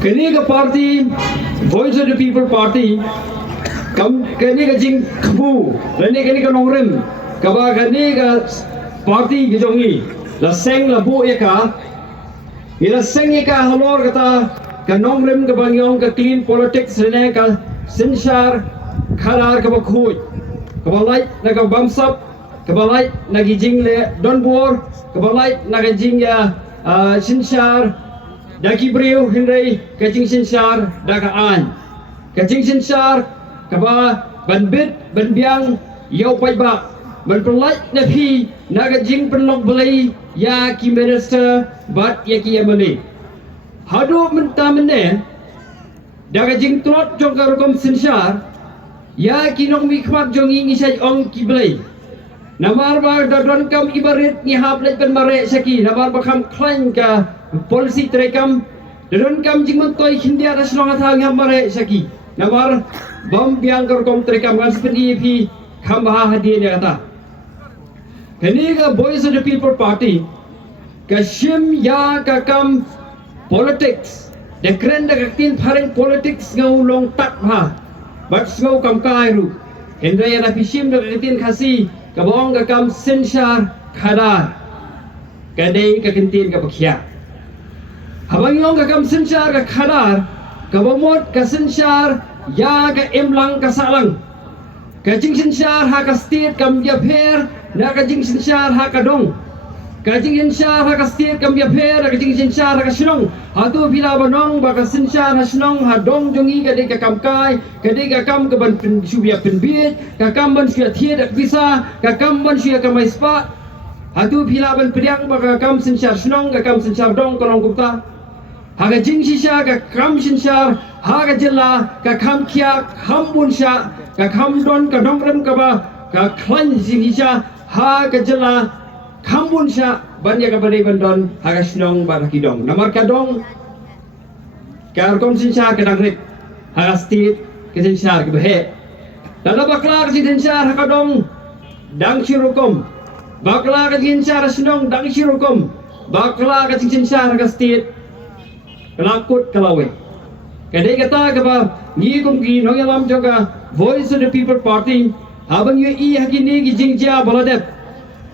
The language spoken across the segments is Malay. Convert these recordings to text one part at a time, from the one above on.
Kini ke parti Voice of the People Party kini ke jing kabu kini ke nongrim kaba kini ke parti gijongi la seng la bu eka ila seng eka halor kata ke nongrim ke bangyong ke clean politics rene ke sinshar kharar ke bakhuj ke balai na ke bamsap ke balai na gijing le donbor ke balai na gijing ya sinshar daki beriu hindai kacing sinshar daga an kacing sinshar kaba ban bit ban biang yau pai ba ban pelai na phi naga jing penlok belai ya ki minister bat ya ki amane hado menta mene daga jing trot jong karukom sinshar ya ki nong mi khmat jong ing isai ong ki belai namar ba dadon kam ibarit ni hab lek ben mare saki namar ba kham khlain ka polisi terekam dadon kam jing mentoi hindia rasnong athang ham mare saki namar bom biang karukom terekam kan sependi pi kham ha hadi ne kata ini ka Voice of the People Party ka shim ya ka kam politics de kren de tin pharing politics ngau long tak ha bat ngau kam kai ru hendra ya na pishim de tin khasi ka bong ka kam sinshar khadar ka dei ka kintin ka bakhya habang yong ka kam sinshar ka khadar ka bomot ka sinshar ya ka imlang ka salang ka jing sinshar ha ka state kam ya pher na ka jing sinshar ha ka dong ka jing sinshar ha ka state kam ya pher ka jing sinshar ha ka shnong ha tu bila banong ba ka sinshar ha shnong ha dong jongi ka de ka kam kai ka de ka kam ka ban pin subya pin biet ka kam ban subya thie dak visa ka kam ban subya ka mai spa ha tu bila ban priang ba ka kam sinshar shnong ka kam sinshar dong ka long kupta ha ka jing shisha ka kam sinshar ha ka jilla ka kam kya kam bunsha ka kam don ka dong rem ka ba ka klan jing shisha ha ka jilla kam bunsha ban ya ka badai ban don ha ka shnong ba ki dong namar ka dong ka kom sinshar ka dang rip ha ka stit ka sinshar ka behe dala bakla ka sinshar ha ka dong dang shirukom bakla ka sinshar shnong dang shirukom bakla ka sinshar ka stit kelakut kelawe kadai kata kaba ni kum ki nong yalam joga Voice of the People Party abang yu I hakini ki jingjia baladep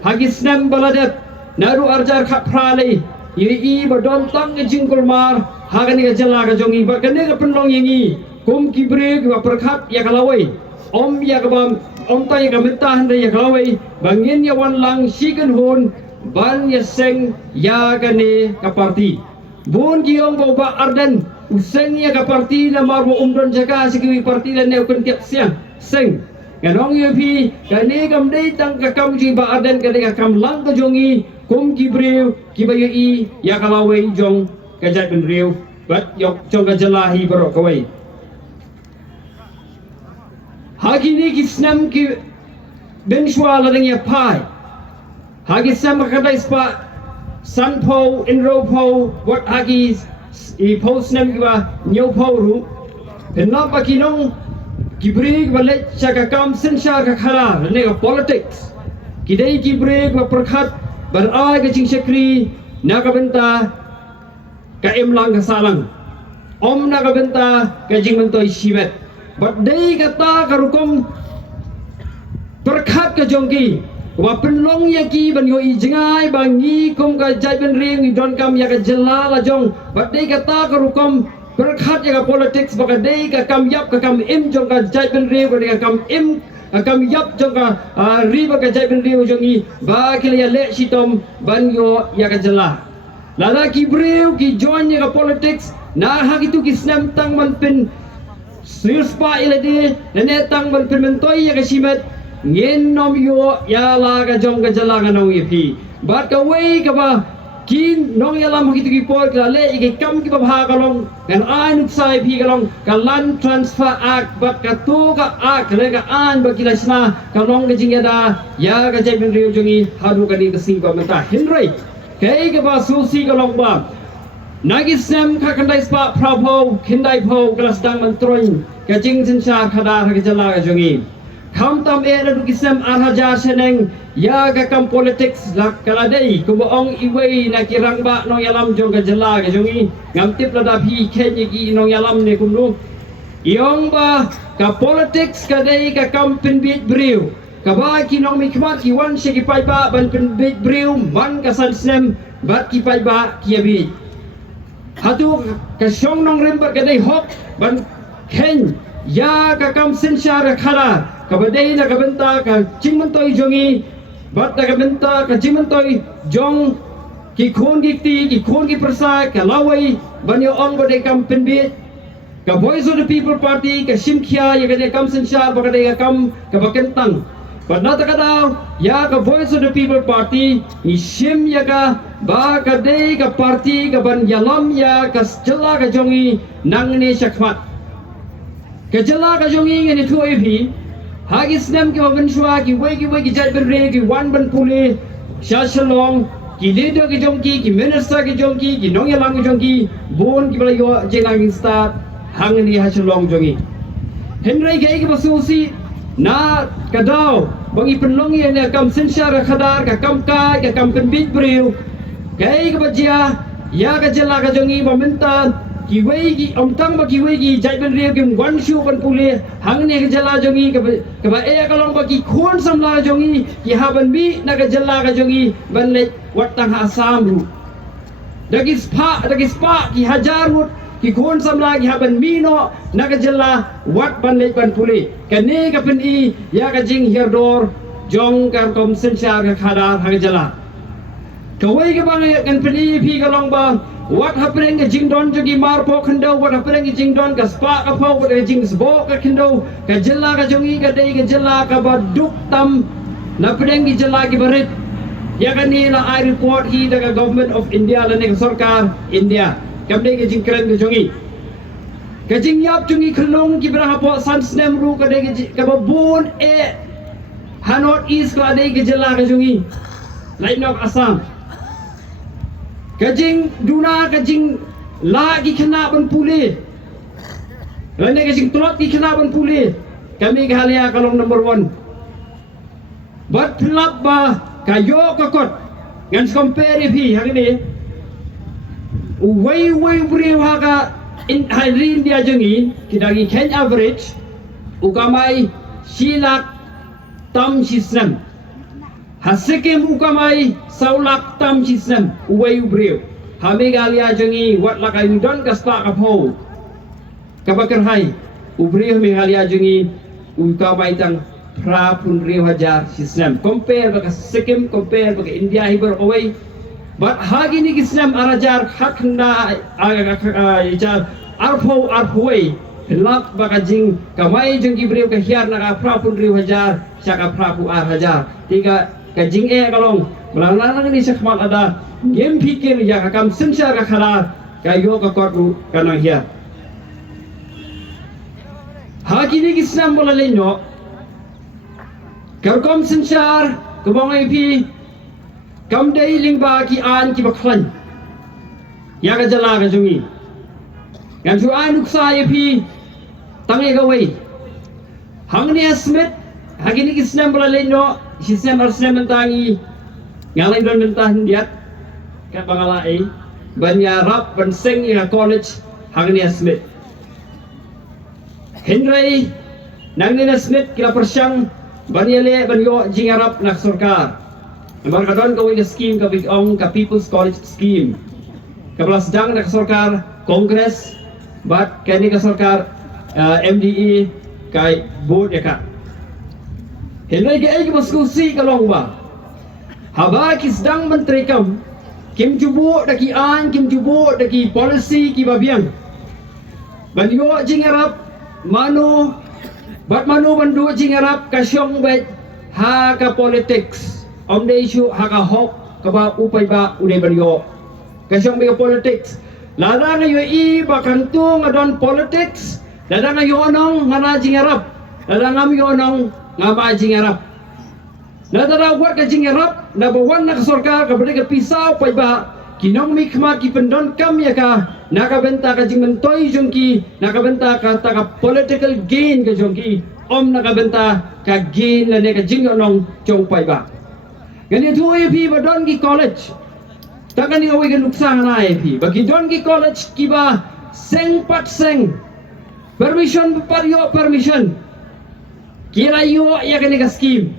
hagi snam baladep naru arjar khat prale yu I badon tang jingkul mar hagani ka jala ka jongi ba kane ka penlong yangi kum ki bre ka prakhat ya kalawe om ya ka bam om ta ya ka mitta hande ya kalawe bangin ya wan lang sikan hon ban ya seng ya kane ka parti Bun giong bawa ardan usengnya ke parti na marbo umdon jaga sikwi parti la ne kun tiap siang seng kanong yupi kani kam dei tang ka kam ji ba ardan ka ka kam lang ka jongi kum ki brew ki ba yi ya kalawe jong ka jai ben rew bat yok jong ka jalahi barok kawai hagi ni ki snam ki ben shwa la ding ya pai hagi sam ka dai spa San po inro po what hagis I post nem kiba nyo po ru penna pakinong kibrig balet chaka kam sinshar ka khara ne ka politics kidai kibrig ba prakhat bar ai ka ching shakri na ka benta ka imlang ka salang om na ka benta ka jing mentoi shimet but dei ka ta ka rukom prakhat ka jongki wa penlong ya ki ban yo I jingai bangi kum ka jai ben ring I don kam ya ka jela la jong bat dei ka ta ka rukom berkhat ya ka politics baka dei ka kam yap ka kam im jong ka jai ben ring ka kam im kam yap jong ka ri ba ka jai ben ring jong I ba kil ya le sitom ban yo ya ka jela lala ki breu ki join ya ka politics na ha ki tu ki snam tang man pen spa ile de ne tang man pen mentoi ya ka simet ngin nom yo ya la ka jong ka jala ka nong pi bat ka wei ka ba kin nong ya lam ki por ka le ki kam ki ba ha ka long kan an sai pi ka long ka lan transfer act bat ka tu ka act le ka an ba ki la sna ka long ka jing ya da ya ka jai ben riu jongi hadu ka ni ka sing ba mata hinrei kai ka ba su si ka long ba nagi sem ka kan dai spa prapo kindai po glas dang man troin ka jing sin sha khada ka jala ka jongi Kam tam na kisam arhaja seneng ya ka kam politics la kaladai kuboong iway na kirangba nong yalam jong ka jala ka jongi ngamtip la da phi khenye ki nong yalam ne kumnu iong ba ka politics ka dai ka kam pinbit briu ka ba ki nong mikmat ki wan se ki pai ba ban pinbit briu man ka san snem bat ki pai ba ki abi hatu ka shong nong rem ba ka dai hok ban khen ya ka kam sinsha ra khara ka ba dai na ka benta ka chingmantoi jongi bat na ka benta ka chingmantoi jong ki khon ki ti ki khon ki prasa ka lawai ban yo ong ba dai kam pinbit ka Voice of the People Party ka simkhya ya ka kam sinsha ba ka dai ka kam ka bakentang but nata ka daw ya ka Voice of the People Party ni sim ya ka ba ka dai ka party ka ban yalam ya ka jala ka jongi nang ni shakmat ka jala ka jongi ni thu epi hagis nam ki babenshwa ki wei ki jat berre ki wan ban pule shashalong ki leader ki jongki ki minister ki jongki ki nong yalang ki jongki bon ki bala yo jenang start hang ni hashalong jongi henry ke ki basusi na kadaw bangi penlong ye na kam sensyara khadar ka kam ka kam penbit briu kai ka bajia ya ka jala ka jongi momentan ki wei ki omtang ba ki wei ki jai ben riu kim wan shu ban pule hang ne ka jala jongi ka ba e ka long ba ki khon samla jongi ki ha ban bi na ka jala ka jongi ban le wat tang ha sam ru dagi spa ki hajar wut ki khon samla ki ha ban mi no na ka jala wat ban le ban pule ka ne ka pen I ya ka jing hirdor jong ka kom sensyar ka khadar ha ka jala ka wei ka bang kan pen I pi ka long ba what happening ka jing don jogi mar po khando what happening ka jing don ka spa ka po ka jing sbo ka khando ka jilla ka jongi ka dei ka jilla ka ba duk tam na pedeng ki jilla ki barit ya kan ni la I report hi da government of India la ne sarkar India kam dei ka jing kren ka jongi ka jing yap jongi khlong ki bra po san snem ru ka dei ka ba bon e hanot east ka dei ka jilla ka jongi lain nok Assam kajing duna kajing la ki khana ban pule rane kajing tulak ki khana ban pule kami galia kalong number 1 but plap ba kayo kakot ngan compare phi hari ni wei brewa ka in India jangi kidagi ken average ukamai silak tam sistem Hasikim ukamai saulak tam sistem uway ubreu hame galia jangi wat lakai don kaspa kapho kabakar hai ubreu me galia jangi ukamai tang prapun hajar sistem compare baka Sikkim compare baka India hibar away but hagi ni sistem arajar khakna ijar arphoi lak baka jing kamai jeng ibreu ka hiar na prapun hajar saka prapu hajar tiga kajing kalong belang ni sakmat ada game pikir ya kam sensyar ka khara kayo ka kotu kanang hia haki ni kisam bola lenyo kam sensyar kabang ip kam dai lingba ki an ki baklan ya ka jala ka jungi ngam su an uksa ip tangai ka wei hang ni smith haki ni kisam bola lenyo sistem arsene mentangi ngalai don mentahan diat ka bangalai banya rap ban seng ya college hangni smith henry nangni smith kila persyang banyale banyo jingarap nak sarkar markadon ka wi scheme ka bigong ka people's college scheme ka belas dang nak sarkar kongres bat kani ka sarkar MDE kai board ya ka henry ke ai diskusi kalong ba haba kisdang menteri kam kim jubo daki an kim jubo daki policy ki babiang banyo jingarap mano bat mano bandu jingarap kasyong bet ha ka politics omde issue ha ka hok ka ba upay ba uday banyo kasyong be politics lada na yo I bakantung adon politics lada na yo onong ngana jingarap lada ngam yo onong ngama jingarap nadara wat ka jingarap na bawan na sarkar ka balik pisau pa ba kinong mikma ki pendon kam ya ka nakabenta ka jing mentoi jongki nakabenta ka ta ka political gain ka jongki om nakabenta ka gain la ne ka jing onong chong pai ba ngani tu ye pi ba don ki college takan ni awi ka nuksang na ye pi ba ki don ki college ki ba seng pat seng permission pario permission kira yo ya ka ni ka scheme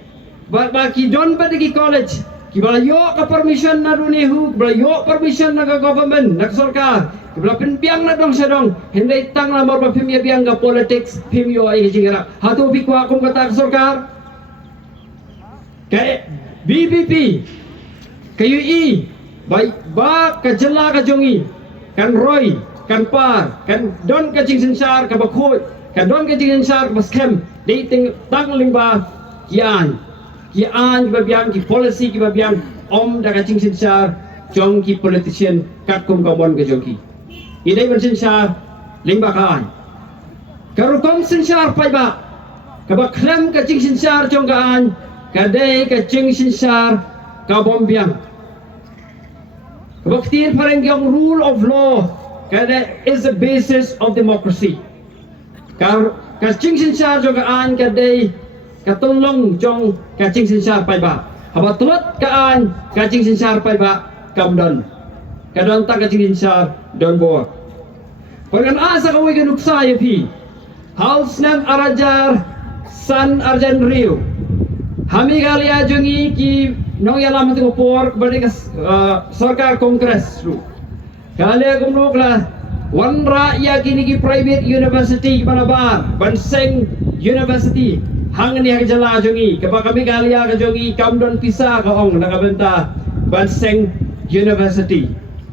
ba ki don ba ki college kibala yo ka permission na duni hu kibala yo permission na ka government na sarkar kibala pinpiang na dong sedong hindi tang na mar pim ya biang ka politics pim yo ay jingira hatu bi kwa kum kata sarkar kay BBP kayu i ba ka jela ka jongi kan roy kan par kan don ka jing sensar ka bakhoy kan don ka jing sensar ka scam dating tang lingba yan ki an ki biang ki policy ki biang om da ka ching sinsar jong ki politician kat kum ka mon ka jong ki idai ban sinsar ling ba kan karu kom sinsar pai ba ka ba klem ka ching sinsar jong ka an ka dei ka ching sinsar ka bom biang ka ba ktir pareng yang rule of law ka is the basis of democracy ka ching sinsar jong ka an ka dei katulong jong kacing sinsar pai ba haba tulot kaan kacing sinsar pai ba kamdon kadon ta kacing sinsar don bo pagan asa ka wegen uksa ya pi haus nam arajar san arjan rio hami galia jongi ki nong ya lam tu por bade ka sarkar kongres ru galia gumnok la wan ya kini ki private university manabar banseng university hang ni ka jala jongi kapa kami galia ka jongi kamdon pisa ka ong nakabenta banseng university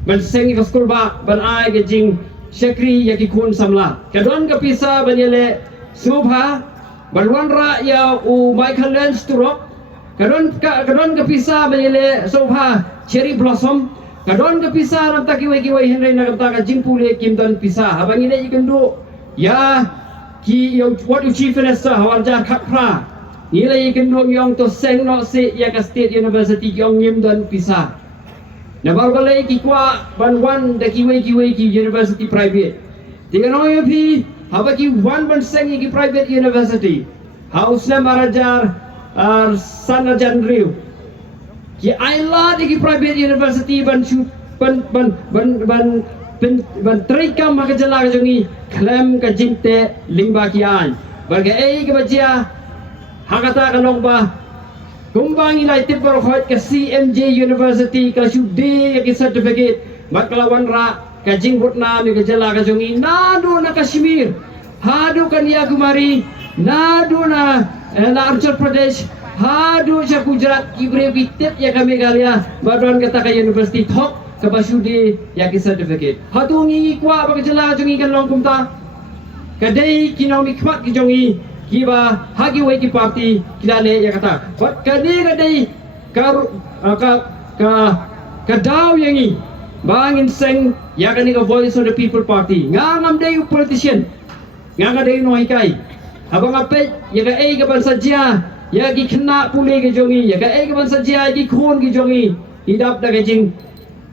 banseng ka school ba ban ai ka jing shakri ya ki kun samla kadon ka pisa banyele subha banwan ra ya u michael lens turok kadon ka pisa banyele subha cherry blossom kadon ka pisa nam takiwe kiwe henry nakabta ka jing pule kimdon pisa habang ine ikundu ya ki yo what you chief minister hawarja khapra nilai kendong yong to seng no se ya ka state university yong ngim don pisa na barbalai ki kwa ban da kiwe ki university private tiga no yo pi haba ki ban seng ki private university house na marajar sanajan riu ki aila ki private university ban trikam maka jala ka jongi klem ka jingte lingba kian baga ei ka bajia hakata ka longba kumbang ilai tipor khot ka CMJ University ka shude ki certificate baklawan ra ka jingbut na mi ka jala ka jongi nadu na Kashmir hadu Kanyakumari nadu na Arunachal Pradesh hadu sa Gujarat kibre bitip ya ka Meghalaya badon kata ka university thok kabasude ya ki certificate hatungi kwa ba jela jongi kan long kumta kadai kinomi khwat ki jongi kiba hagi wei ki party kilale ya kata wat kadai ka daw yangi bangin seng ya kan ka voice of the people party ngam dei politician ngam dei no hikai abang ape ya ka ei ka ban sajia ya ki khna pule ki jongi ya ka ei ka ban sajia ki khon ki jongi hidap da ka jing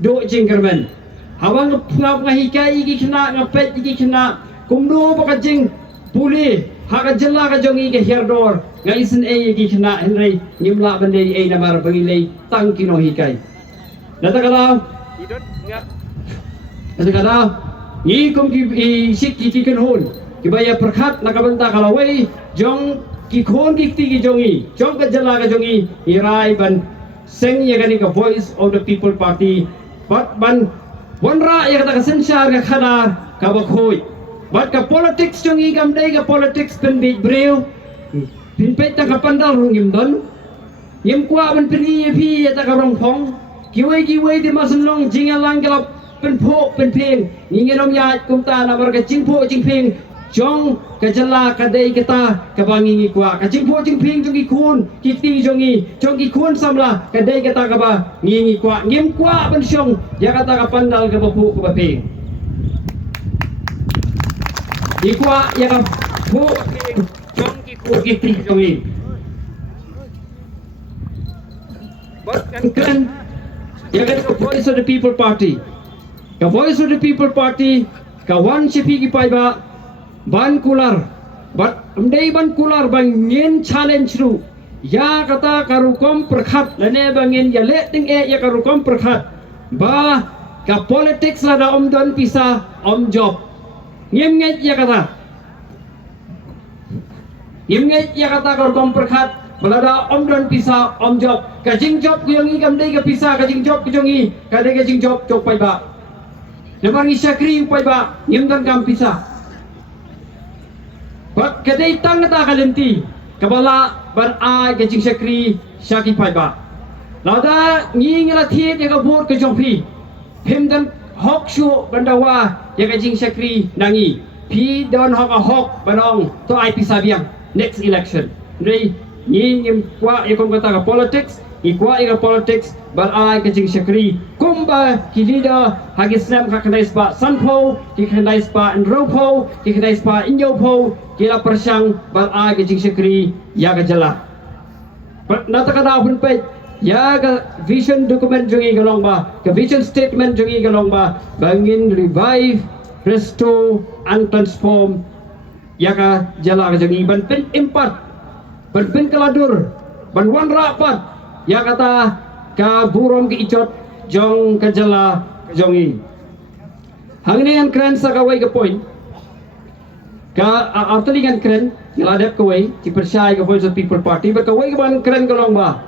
do jingkermen hawang ngap ngahikai ki khna ngapet ki khna kumdo pakajing puli haka jella ka jongi ke herdor ngaisen e ki khna henry nimla bande e namar bangilei tang kino hikai natakala idot nga natakala ni kum ki sik ki kan hon ki baya prakhat nakabanta kalawai jong ki khon ki ti ki jongi jong ka jella ka jongi irai ban seng ya gani ka voice of the people party ban wanra ya kata sensar ka khana ka bakhoi bat ka politics jongi gamdai ka politics pen big breu pin pet ta ka pandal rungim don yem kwa ban pini pi ya ta ka rong phong kiwei di masunlong jingalang ka pen pho pen peng ningenom ya kumta na bar ka jingpho jingpeng jong ka jala ka dei kita ka bangi kwa ka jingpho jingpeng jongi khun kiti jongi khun samla ka dei kita ka ba ngi kwa ngim kwa ban syong ya kata ka pandal ka bapu ka bapeng ikwa ya ka pho jongi ko kiti jongi bot kan ya kan Voice of the People Party ka Voice of the People Party ka wan sipi ki pai ba ban kular but mdei ban kular bang ngin challenge ru ya kata karukom perkhat lane bangin ya le ting ya karukom perkhat ba ka politics la da don pisa job ngim nget ya kata karukom perkhat balada don pisa job ka jing job ku yang i kam dei ka pisa ka jing job ku jongi ka dei ka jing job chok pai ba namangi syakri pai ba ngim dan kam pisa Bak kadai tang ta kalenti kabala ban ai ke jing syakri syaki pai ba lada ngi ngila thi de ka bor ke jongpi phim dan hok shu bandawa ya ke jing syakri nangi pi don hok a hok banong to ai pisa biang next election dei ngi ngim kwa e kom kata ka politics ikwa ika politics ban ai ke jing syakri kumba ki leader hagi snam ka kanai spa sanpo ki kanai spa enropo ki kanai spa inyopo kila persyang ban ai ke jing syakri ya ka jala nata kada pun pe ya ka vision document jungi galong ba ka vision statement jungi galong ba bangin revive restore and transform ya ka jala ka jungi ban pen empat ban pen kaladur ban wan rapat ya kata ka burong ki icot jong kajala jongi hangni yang keren sa kawai ka point ka artelingan keren iladap kawai ti persyai ka Voice of People Party ba kawai ka ban keren kalong ba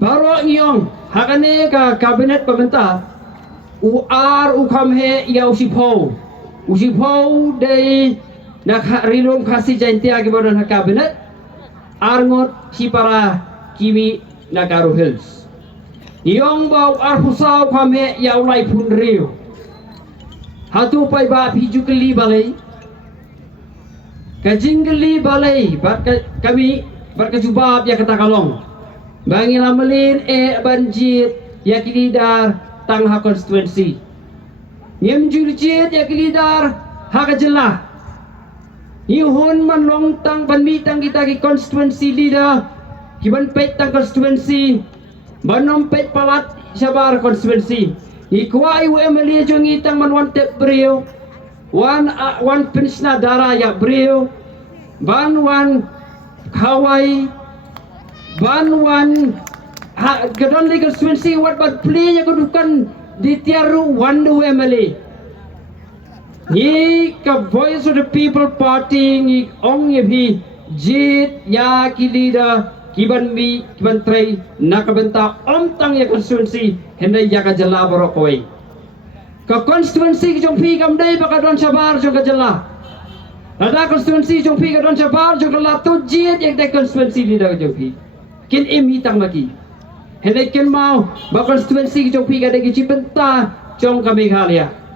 baro ngiyong hakane ka cabinet pementa uar ukam he ya usipo dei nak rilom kasi jainti agi badan cabinet arngot si para kimi nagaru hills yong bau arpusau kame yaulai pun rio hatu pai ba piju keli balai kajing keli balai kami berkejubab ya kata kalong bangila melin banjit ya kilidar tangha constituency nyem juljit ya kilidar haka jelah Ihun man long tang ban mi tang kita ki constituency leader kiban pet tang constituency banom pet palat sabar constituency ikwa iu emeli jongi tang man wan tep brio wan pensna dara ya brio ban wan Hawaii ban wan kadon li constituency wat bat play ya kudukan di tiaru wan du emeli ni ka Voice of the People Party ni ong yebi jit ya ki leader kiban trei nakabenta tang ya constituency hendai ya ka jala baro koi ka constituency ki jong pi kam dei baka don sabar jong ka jala ada constituency jong pi ka don sabar jong ka la tu jit ya de constituency leader jong pi kin im hitang maki hendai ken mau ba constituency ki jong pi ka de ki cipenta jong ka Meghalaya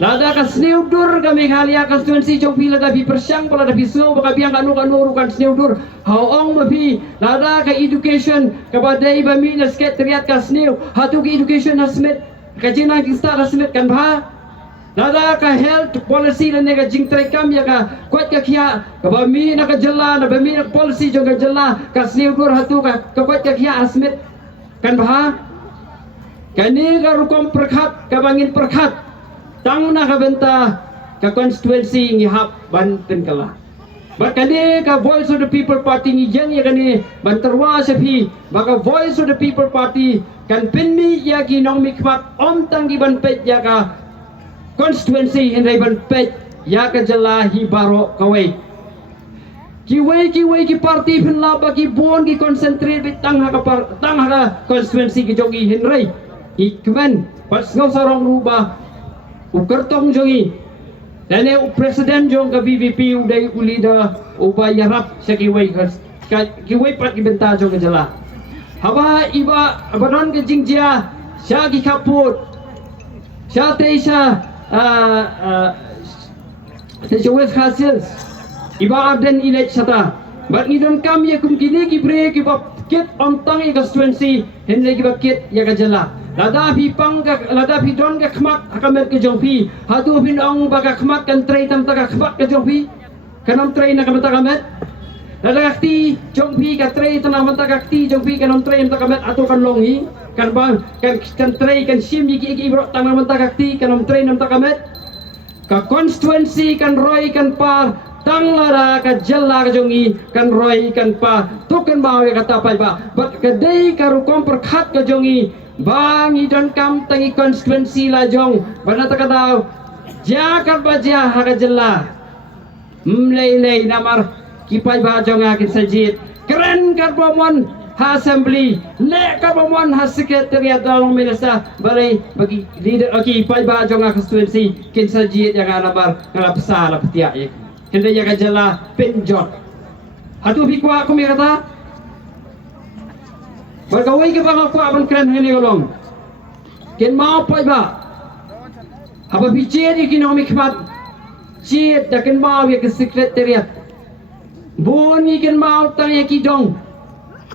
lada ka sneudur ka Meghalaya constituency jong pi lada pi persyang pala da pi so baka biang kanu rukan sneudur haong mapi lada ka education ka badai ba mi na sekretariat ka sneu hatu ki education hasmet ka jina ki sta hasmet kan bha lada ka health policy na nega jingtrai kam ya ka kwat ka khia ka ba mi na ka jalla na ba mi na policy jong ka jalla ka sneudur hatu ka kwat ka khia hasmet kan bha kani ka rukom perkhat ka bangin perkhat tang na kabenta ka constituency ngi hap ban tenkala bakane ka Voice of the People Party ngi jeng ya kani bantarwa sa phi baka Voice of the People Party kan pinmi ya ki nong mikmat tang gi ban pet ya ka constituency in ban pet ya ka jala hi baro kawai ki party pin la ba ki bon ki concentrate bit tang ha ka constituency ki jogi hinrai ikmen pas ngau sarong rubah ukertong jongi dane presiden jong ka BBP uday ulida ubayarap sa kiway pat ibenta jong ka jala haba iba abanon ka jingjia siya gikaput siya teisa sa West Hassels iba arden ilet sata bat ngidon kam ya kum kini gibre kiba kit omtang i constituency hindi kiba kit ya ka jala lada pi don ka khmat akamer ke jongpi hatu bin ong baka khmat kan trei tam ta khmat ke jongpi kanam trei na kamata kamet lada kakti jongpi ka trei tanam ta kakti jongpi kanam trei ta kamet atu kan longi kan bang kan tray kan sim igi bro tang mentah kakti kan tray nam takamet ka constituency kan roy kan par tang lara ka jalla ka jongi kan roy kan pa to kan bawe kata pai ba but kadai karu kompor khat ka jongi bang idon kam tangi constituency la jong bana takadaw ja kan ba ja ha ka jalla mlei namar kipai ba jong akin sajid keren kan bomon ha assembly le ka bomon ha secretariat dalam minasa balai bagi leader kipai ba jong akin constituency kin sajid yang alabar ngala pesala petia ya kende ya ka jalla penjot hatu bikwa ko mi kata bergawai ke bang aku aban keren ini golong kin mau pai ba haba bicara ekonomi khmat Cid dah ken mau ya ke sekretariat. Boni ken mau tang ya ki dong.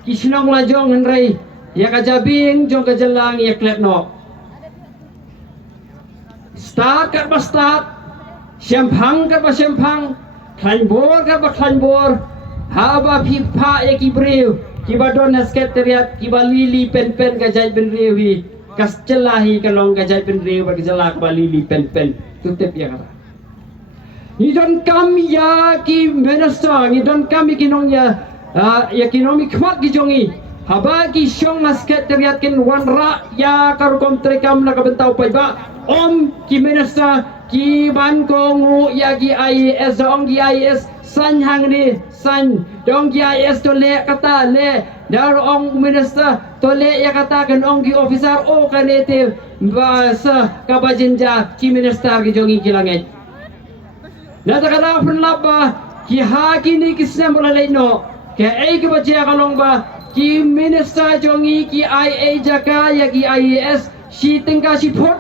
Ki sinong la jong henrei. Ya ka jabing jong ka jelang ya klet no. Start kat ba start. Sempang kat ba sempang. Klan bor kat ba klan bor. Haba pipa ya ki brew. Ki ba don sekretariat ki ba lili pen ka jai ben rewi. Kas celahi kalong ka jai ben rewi ba ki jelak ba lili pen tutip ya kata. Ni don kami ya ki minister, ni don kami kinong ya ekonomi khmat ki jongi. Haba ki syong sekretariat kin wanra ya karukom trekam na kabentau pai ba. Om ki minister ki ban ko ngu ya ki IAS dong ki IAS san hang ni san dong ki IAS to le kata le dar ong minister to le ya kata kan ong ki officer o kanete ba sa kabajinja ki minister ki jongi ki langit. Nada kada pernah ba ki haki ni kisna bola laino ke ai ke baca kalong ba ki minister jongi ki IA jaka ya ki IAS si tingka si pot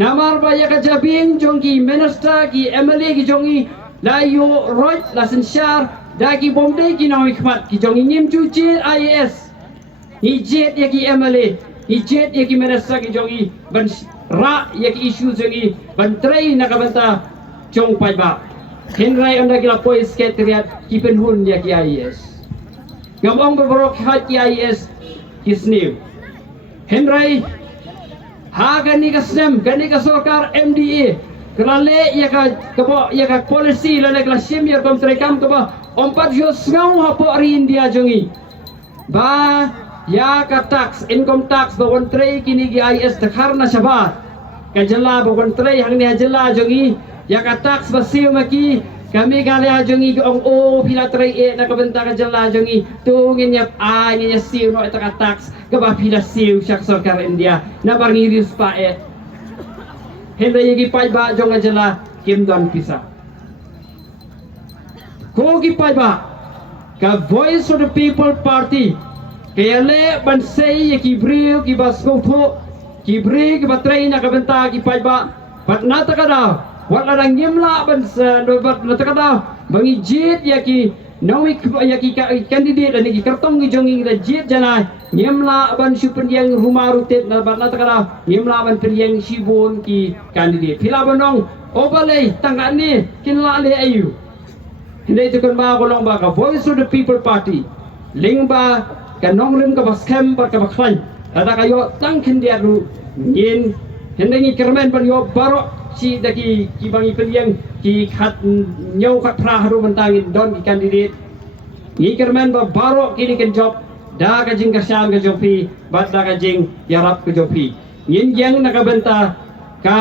namar ba ya ka jabing jongi minister ki MLA ki jongi layo right lasen syar da ki bombe ki na hikmat ki jongi ngim cuci IAS ijet ya ki MLA ijet ya ki minister ki jongi ban ra ya ki isu jongi ban trai na kabanta Chong pai ba henrai onda kila poi sekretariat ki penhun ya ki IAS ngamong beberok hat ki IAS kisniu henrai ha gani ka sem gani ka sarkar MDA kelale ya ka kebo ya ka polisi lale kala semir kom trekam kebo ompat jo ngau hapo ari India jongi ba ya ka tax income tax bawon trei kini ki IAS takharna sabat ka jalla bawon trei hang ni jalla jongi ya ka tax basiu maki kami kali ajongi ong o pila trai e na kabenta ka jala jongi tungin ya ani ya siu no eta ka tax ka ba pila siu syak sarkar India na barngi rius pa e henda yigi pai ba jonga jala kim don pisa ko gi pai ba ka voice of the people party kaya le ban sei ki brio ki basko tho ki bri ki batrai na kabenta ki pai ba pat na ta kada wala nang yemla ban sa dobat natakada bangi jit yaki nawi yaki candidate ani ki kartong gi jongi da jit jana yemla ban super yang rumah rutet na ban natakada yemla ban yang sibon ki candidate pila banong obale tangani kinla le ayu hindi to kan ba kolong ba ka voice of the people party lingba kanong rim ka baskem ba ka baklan ada kayo tang kindiaru yin hindi ni kermen ban yo barok si daki ki bangi peliang ki khat nyau khat pra haru mentangin don ki candidate ni kerman ba baro kini kan job da ka jing ka syam ka jopi bat da ka jing yarap ka jopi yin yang nakabenta ka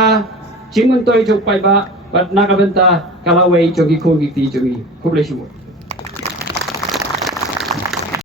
chingun toy jok pai ba bat nakabenta kalawai jogi ko gi ti jogi kublesimu